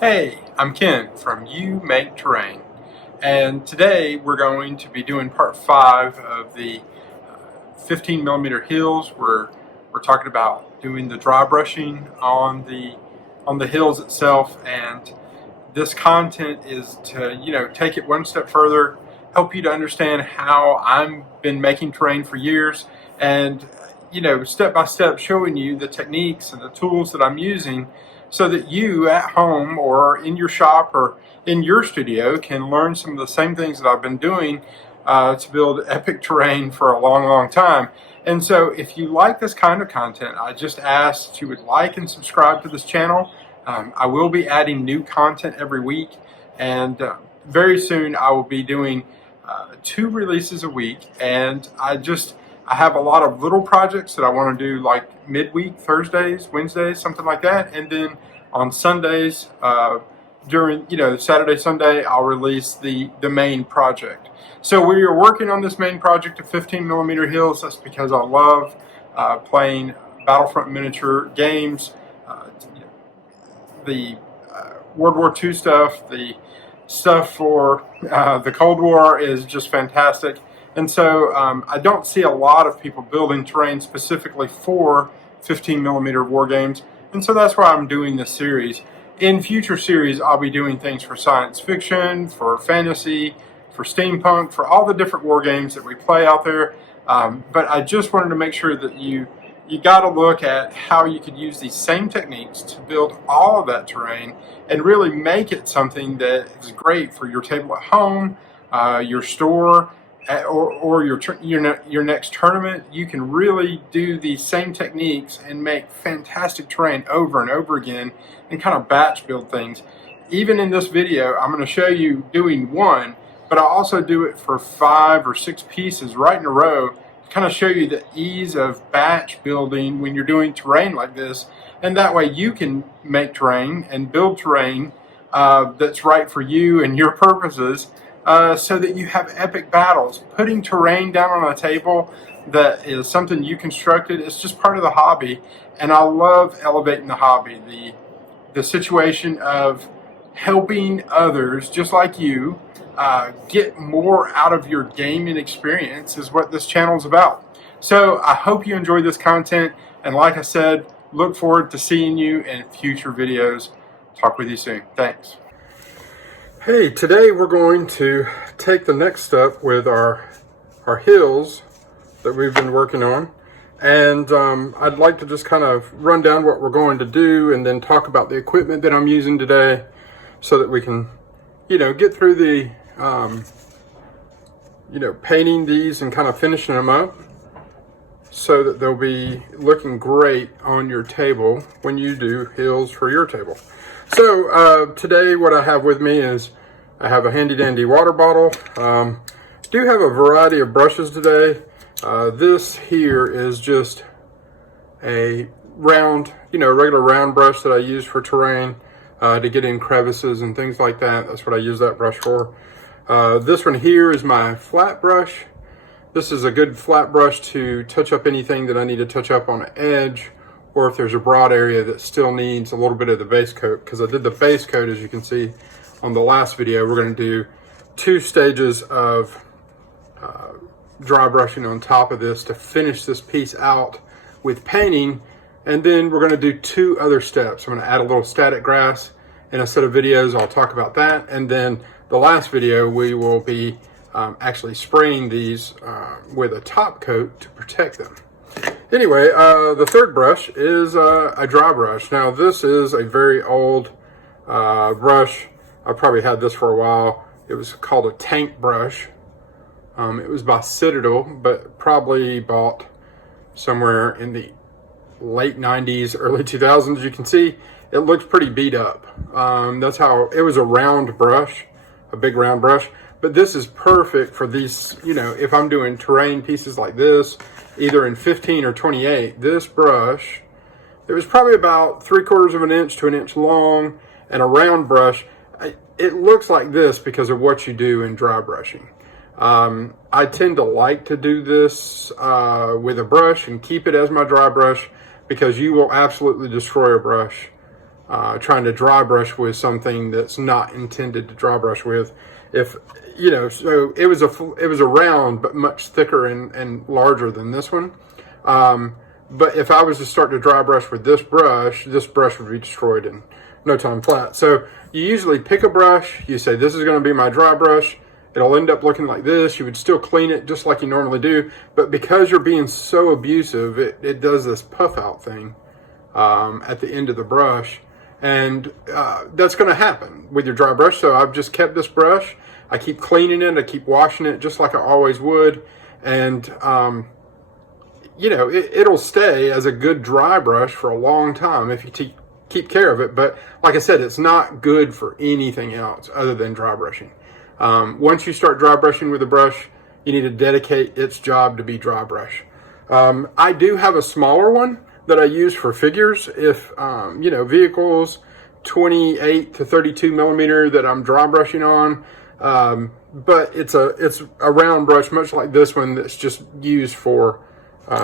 Hey, I'm Ken from You Make Terrain, and today we're going to be doing part 5 of the 15 millimeter hills. We're talking about doing the dry brushing on the hills itself, and this content is to take it one step further, help you to understand how I've been making terrain for years, and step by step showing you the techniques and the tools that I'm using so that you at home or in your shop or in your studio can learn some of the same things that I've been doing to build epic terrain for a long time. And so if you like this kind of content, I just ask that you would like and subscribe to this channel. I will be adding new content every week, and very soon I will be doing 2 releases a week. And I have a lot of little projects that I want to do, like midweek, Thursdays, Wednesdays, something like that. And then on Sundays, during Saturday, Sunday, I'll release the main project. So we are working on this main project of 15 millimeter hills. That's because I love playing Battlefront miniature games, the World War II stuff, the stuff for the Cold War is just fantastic. And so I don't see a lot of people building terrain specifically for 15 millimeter war games. And so that's why I'm doing this series. In future series, I'll be doing things for science fiction, for fantasy, for steampunk, for all the different war games that we play out there. But I just wanted to make sure that you got to look at how you could use these same techniques to build all of that terrain and really make it something that is great for your table at home, your store, or your next tournament. You can really do these same techniques and make fantastic terrain over and over again and kind of batch build things. Even in this video, I'm going to show you doing one, but I also do it for 5 or 6 pieces right in a row to kind of show you the ease of batch building when you're doing terrain like this. And that way you can make terrain and build terrain that's right for you and your purposes, so that you have epic battles. Putting terrain down on a table that is something you constructed is just part of the hobby, and I love elevating the hobby. The situation of helping others just like you get more out of your gaming experience is what this channel is about. So I hope you enjoy this content, and like I said, look forward to seeing you in future videos. Talk with you soon. Thanks. Hey, today we're going to take the next step with our hills that we've been working on. And I'd like to just kind of run down what we're going to do and then talk about the equipment that I'm using today so that we can, get through the, painting these and kind of finishing them up so that they'll be looking great on your table when you do hills for your table. So today what I have with me is I have a handy dandy water bottle. Do have a variety of brushes today. This here is just a round, regular round brush that I use for terrain to get in crevices and things like that. That's what I use that brush for. This one here is my flat brush. This is a good flat brush to touch up anything that I need to touch up on an edge, or if there's a broad area that still needs a little bit of the base coat, because I did the base coat, as you can see on the last video. We're going to do 2 stages of dry brushing on top of this to finish this piece out with painting, and then we're going to do 2 other steps. I'm going to add a little static grass in a set of videos. I'll talk about that, and then the last video we will be actually spraying these with a top coat to protect them. Anyway, the third brush is a dry brush. Now this is a very old brush. I probably had this for a while. It was called a tank brush. It was by Citadel, but probably bought somewhere in the late 90s, early 2000s. You can see it looks pretty beat up. That's how, it was a round brush, a big round brush. But this is perfect for these, if I'm doing terrain pieces like this, either in 15 or 28, this brush, it was probably about 3/4 of an inch to an inch long, and a round brush. It looks like this because of what you do in dry brushing. I tend to like to do this with a brush and keep it as my dry brush, because you will absolutely destroy a brush trying to dry brush with something that's not intended to dry brush with. If so it was a round but much thicker and larger than this one. But if I was to start to dry brush with this brush would be destroyed in no time flat. So you usually pick a brush, you say this is going to be my dry brush. It'll end up looking like this. You would still clean it just like you normally do, but because you're being so abusive, it does this puff out thing at the end of the brush. And that's going to happen with your dry brush. So I've just kept this brush. I keep cleaning it. I keep washing it just like I always would. And, it'll stay as a good dry brush for a long time if you keep care of it. But like I said, it's not good for anything else other than dry brushing. Once you start dry brushing with a brush, you need to dedicate its job to be dry brush. I do have a smaller one that I use for figures. If, vehicles, 28 to 32 millimeter that I'm dry brushing on. But it's a round brush, much like this one, that's just used for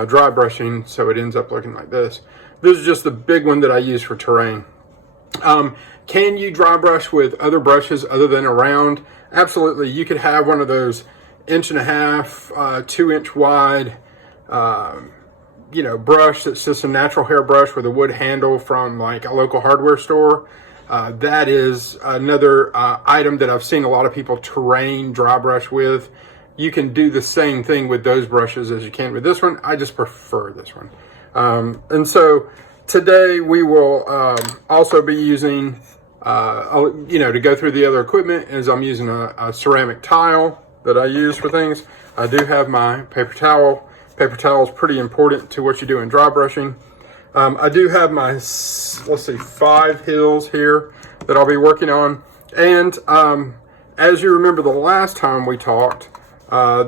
dry brushing. So it ends up looking like this. This is just the big one that I use for terrain. Can you dry brush with other brushes other than a round? Absolutely. You could have one of those 1.5 inch, 2 inch wide, brush that's just a natural hair brush with a wood handle from like a local hardware store. That is another item that I've seen a lot of people terrain dry brush with. You can do the same thing with those brushes as you can with this one. I just prefer this one. And so today we will also be using, to go through the other equipment, as I'm using a ceramic tile that I use for things. I do have my paper towel. Paper towel is pretty important to what you do in dry brushing. I do have my, 5 hills here that I'll be working on. And as you remember the last time we talked,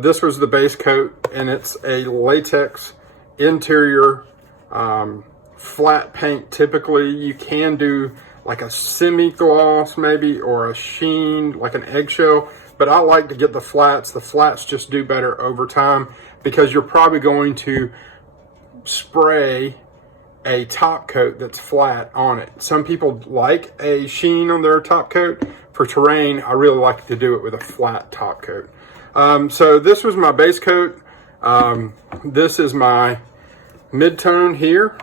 this was the base coat, and it's a latex interior flat paint. Typically you can do like a semi-gloss maybe, or a sheen, like an eggshell, but I like to get the flats. The flats just do better over time because you're probably going to spray a top coat that's flat on it. Some people like a sheen on their top coat. For terrain, I really like to do it with a flat top coat. So this was my base coat. This is my mid-tone here.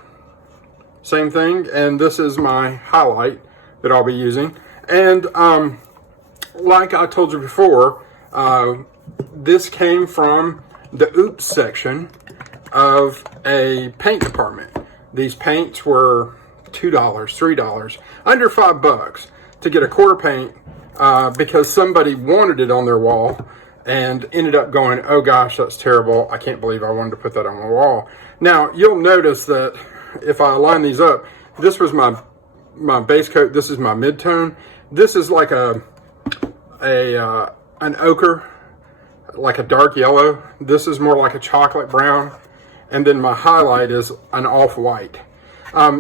Same thing. And this is my highlight that I'll be using. And like I told you before, this came from the oops section of a paint department. These paints were $2, $3, under $5 to get a quarter paint because somebody wanted it on their wall and ended up going, oh gosh, that's terrible. I can't believe I wanted to put that on my wall. Now, you'll notice that if I line these up, this was my base coat. This is my mid-tone. This is like an ochre, like a dark yellow. This is more like a chocolate brown. And then my highlight is an off-white.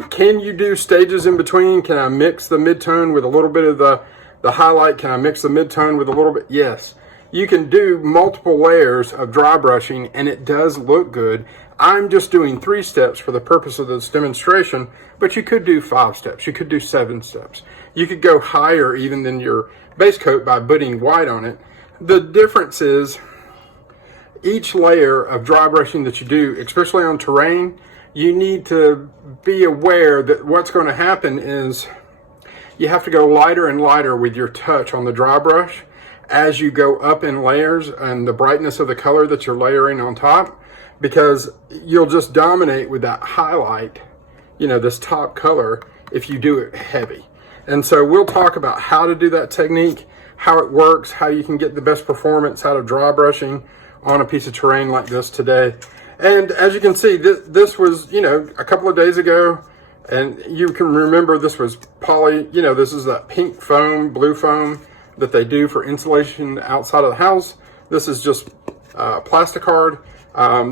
Can you do stages in between? Can I mix the mid-tone with a little bit of the highlight? Can I mix the mid-tone with a little bit? Yes. You can do multiple layers of dry brushing, and it does look good. I'm just doing 3 steps for the purpose of this demonstration, but you could do 5 steps. You could do 7 steps. You could go higher even than your base coat by putting white on it. The difference is each layer of dry brushing that you do, especially on terrain, you need to be aware that what's going to happen is you have to go lighter and lighter with your touch on the dry brush as you go up in layers and the brightness of the color that you're layering on top, because you'll just dominate with that highlight, this top color, if you do it heavy. And so we'll talk about how to do that technique, how it works, how you can get the best performance out of dry brushing on a piece of terrain like this today. And as you can see, this was, a couple of days ago, and you can remember this was poly, this is that pink foam, blue foam that they do for insulation outside of the house. This is just plasticard.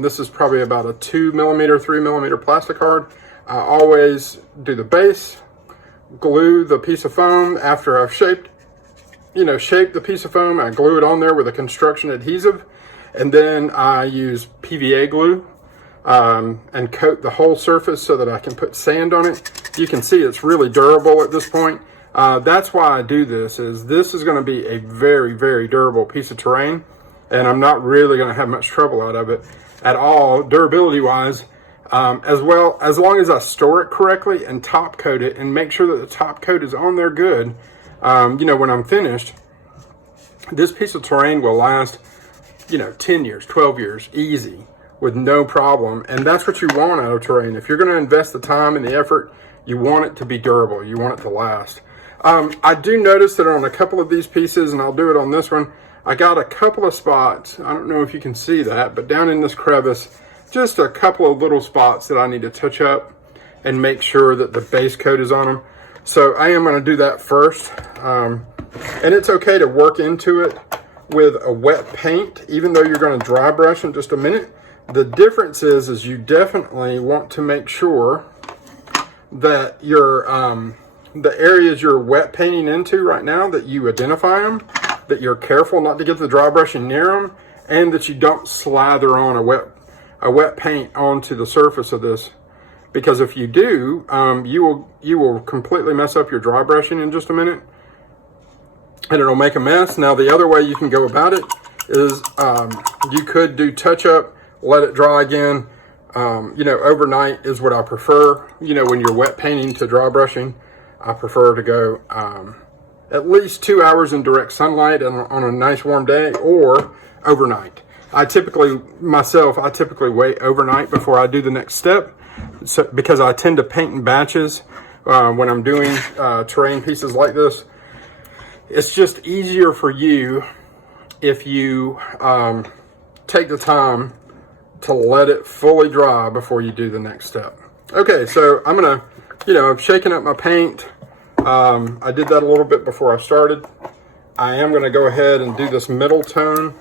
This is probably about a 2 millimeter, 3 millimeter plasticard. I always do the base, glue the piece of foam after I've shaped the piece of foam. I glue it on there with a construction adhesive. And then I use PVA glue. and coat the whole surface so that I can put sand on it. You can see it's really durable at this point. That's why I do this, is going to be a very, very durable piece of terrain, and I'm not really going to have much trouble out of it at all, durability wise, as long as I store it correctly and top coat it and make sure that the top coat is on there good. When I'm finished, this piece of terrain will last, 10 years, 12 years, easy, with no problem. And that's what you want out of terrain. If you're going to invest the time and the effort, you want it to be durable. You want it to last. I do notice that on a couple of these pieces, and I'll do it on this one, I got a couple of spots. I don't know if you can see that, but down in this crevice, just a couple of little spots that I need to touch up and make sure that the base coat is on them. So I am going to do that first. And it's okay to work into it with a wet paint, even though you're going to dry brush in just a minute. The difference is you definitely want to make sure that your the areas you're wet painting into right now, that you identify them, that you're careful not to get the dry brushing near them, and that you don't slather on a wet paint onto the surface of this. Because if you do, you will completely mess up your dry brushing in just a minute, and it'll make a mess. Now, the other way you can go about it is you could do touch up, let it dry again. Overnight is what I prefer. When you're wet painting to dry brushing, I prefer to go at least 2 hours in direct sunlight on a nice warm day, or overnight. I typically wait overnight before I do the next step, because I tend to paint in batches when I'm doing terrain pieces like this. It's just easier for you if you take the time to let it fully dry before you do the next step. Okay, so I'm gonna, I'm shaking up my paint. I did that a little bit before I started. I am gonna go ahead and do this middle tone.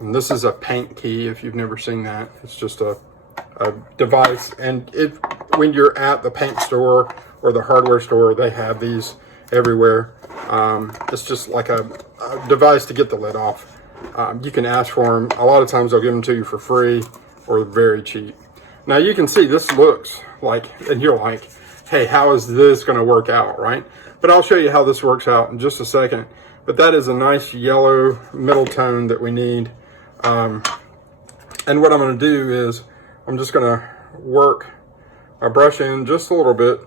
And this is a paint key, if you've never seen that. It's just a device. And when you're at the paint store or the hardware store, they have these everywhere. It's just like a device to get the lid off. You can ask for them. A lot of times they'll give them to you for free or very cheap. Now you can see this looks like, and you're like, hey, how is this going to work out, right? But I'll show you how this works out in just a second. But that is a nice yellow middle tone that we need. And what I'm going to do is I'm just going to work my brush in just a little bit.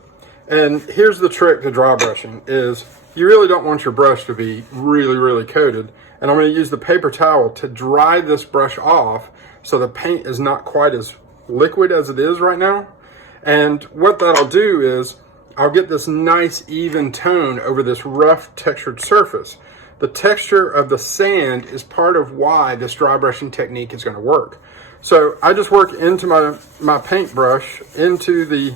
And here's the trick to dry brushing, is you really don't want your brush to be really, really coated. And I'm going to use the paper towel to dry this brush off so the paint is not quite as liquid as it is right now. And what that'll do is I'll get this nice even tone over this rough textured surface. The texture of the sand is part of why this dry brushing technique is going to work. So I just work into my paintbrush into the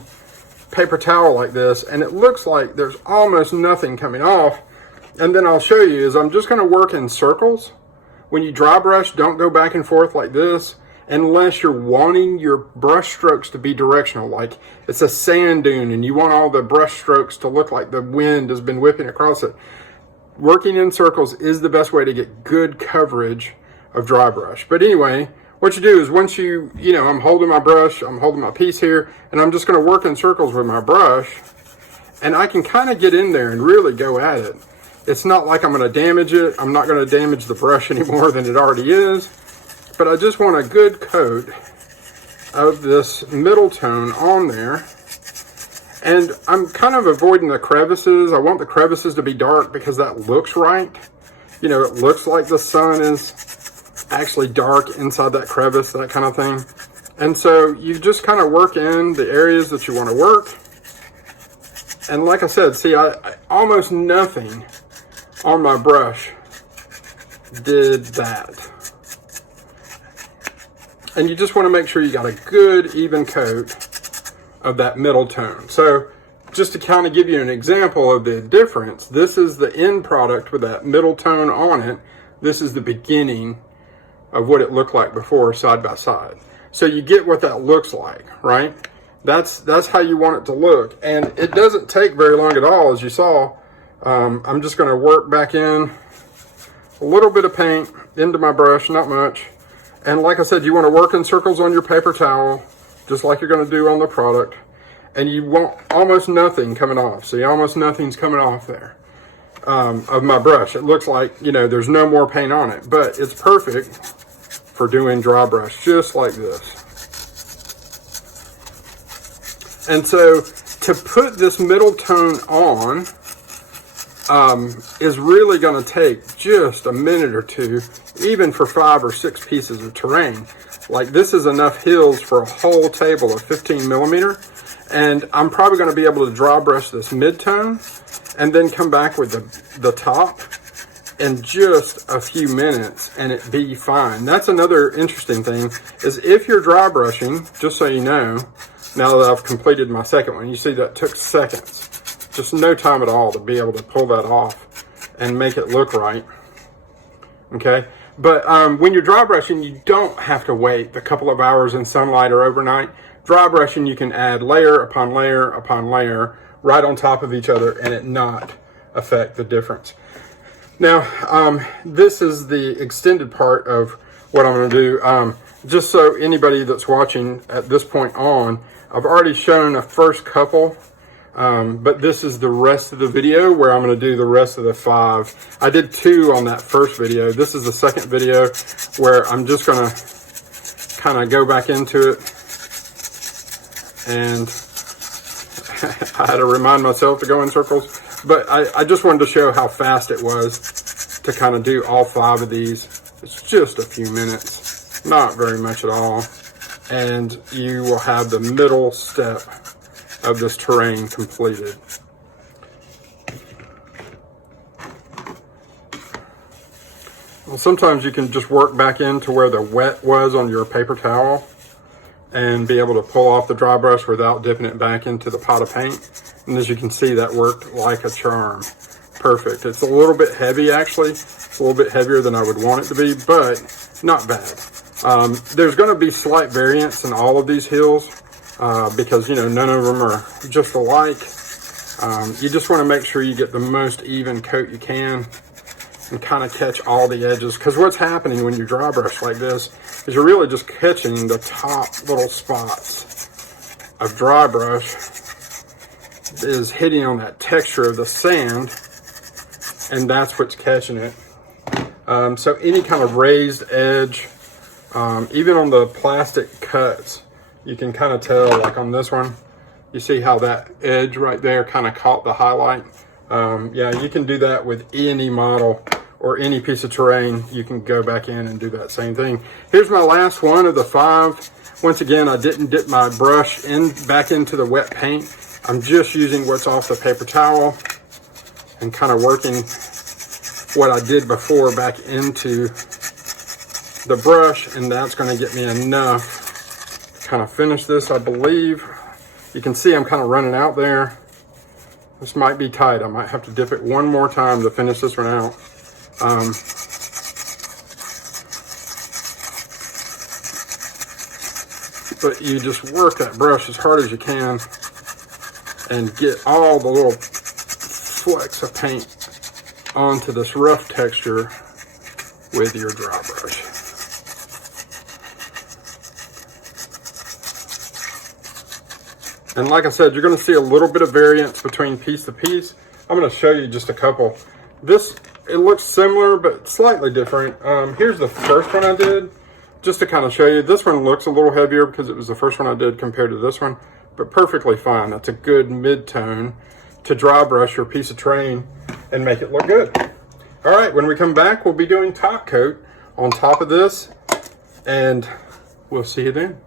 paper towel like this, and it looks like there's almost nothing coming off. And then I'll show you is I'm just going to work in circles. When you dry brush, don't go back and forth like this unless you're wanting your brush strokes to be directional, like it's a sand dune and you want all the brush strokes to look like the wind has been whipping across it. Working in circles is the best way to get good coverage of dry brush. But anyway, what you do is once I'm holding my brush, I'm holding my piece here, and I'm just going to work in circles with my brush, and I can kind of get in there and really go at it. It's not like I'm going to damage it. I'm not going to damage the brush any more than it already is, but I just want a good coat of this middle tone on there. And I'm kind of avoiding the crevices. I want the crevices to be dark because that looks right. It looks like the sun is actually dark inside that crevice, that kind of thing. And so you just kind of work in the areas that you want to work. And like I said, see, I almost nothing on my brush did that. And you just want to make sure you got a good even coat of that middle tone. So just to kind of give you an example of the difference, this is the end product with that middle tone on it. This is the beginning of what it looked like before, side by side. So you get what that looks like, right? That's how you want it to look. And it doesn't take very long at all, as you saw. I'm just going to work back in a little bit of paint into my brush, not much. And like I said, you want to work in circles on your paper towel just like you're going to do on the product. And you want almost nothing coming off. See, almost nothing's coming off there of my brush. It looks like, you know, there's no more paint on it, but it's perfect for doing dry brush, just like this. And so to put this middle tone on is really going to take just a minute or two, even for 5 or 6 pieces of terrain. Like, this is enough hills for a whole table of 15 millimeter. And I'm probably going to be able to dry brush this mid-tone and then come back with the top in just a few minutes and it be fine. That's another interesting thing, is if you're dry brushing, just so you know, now that I've completed my second one, you see that took seconds. Just no time at all to be able to pull that off and make it look right. Okay? But when you're dry brushing, you don't have to wait a couple of hours in sunlight or overnight. Dry brushing, you can add layer upon layer upon layer right on top of each other and it not affect the difference. Now, this is the extended part of what I'm going to do. Just so anybody that's watching at this point on, I've already shown a first couple, but this is the rest of the video where I'm going to do the rest of the 5. I did 2 on that first video. This is the second video where I'm just going to kind of go back into it. And I had to remind myself to go in circles, but I just wanted to show how fast it was to kind of do all 5 of these. It's just a few minutes, not very much at all, and you will have the middle step of this terrain completed. Well, sometimes you can just work back into where the wet was on your paper towel and be able to pull off the dry brush without dipping it back into the pot of paint. And as you can see, that worked like a charm. Perfect. It's a little bit heavy, actually. It's a little bit heavier than I would want it to be, but not bad. There's going to be slight variance in all of these hills because, you know, none of them are just alike. You just want to make sure you get the most even coat you can and kind of catch all the edges, because what's happening when you dry brush like this is you're really just catching the top little spots of dry brush is hitting on that texture of the sand, and that's what's catching it. So any kind of raised edge, even on the plastic cuts, you can kind of tell, like on this one, you see how that edge right there kind of caught the highlight. Yeah, you can do that with any model or any piece of terrain. You can go back in and do that same thing. Here's my last one of the 5. Once again, I didn't dip my brush back into the wet paint. I'm just using what's off the paper towel and kind of working what I did before back into the brush, and that's going to get me enough to kind of finish this, I believe. You can see I'm kind of running out there. This might be tight. I might have to dip it one more time to finish this one out. But you just work that brush as hard as you can and get all the little flecks of paint onto this rough texture with your dry brush. And like I said, you're going to see a little bit of variance between piece to piece. I'm going to show you just a couple. This, it looks similar, but slightly different. Here's the first one I did, just to kind of show you. This one looks a little heavier because it was the first one I did compared to this one, but perfectly fine. That's a good mid-tone to dry brush your piece of terrain and make it look good. All right, when we come back, we'll be doing top coat on top of this, and we'll see you then.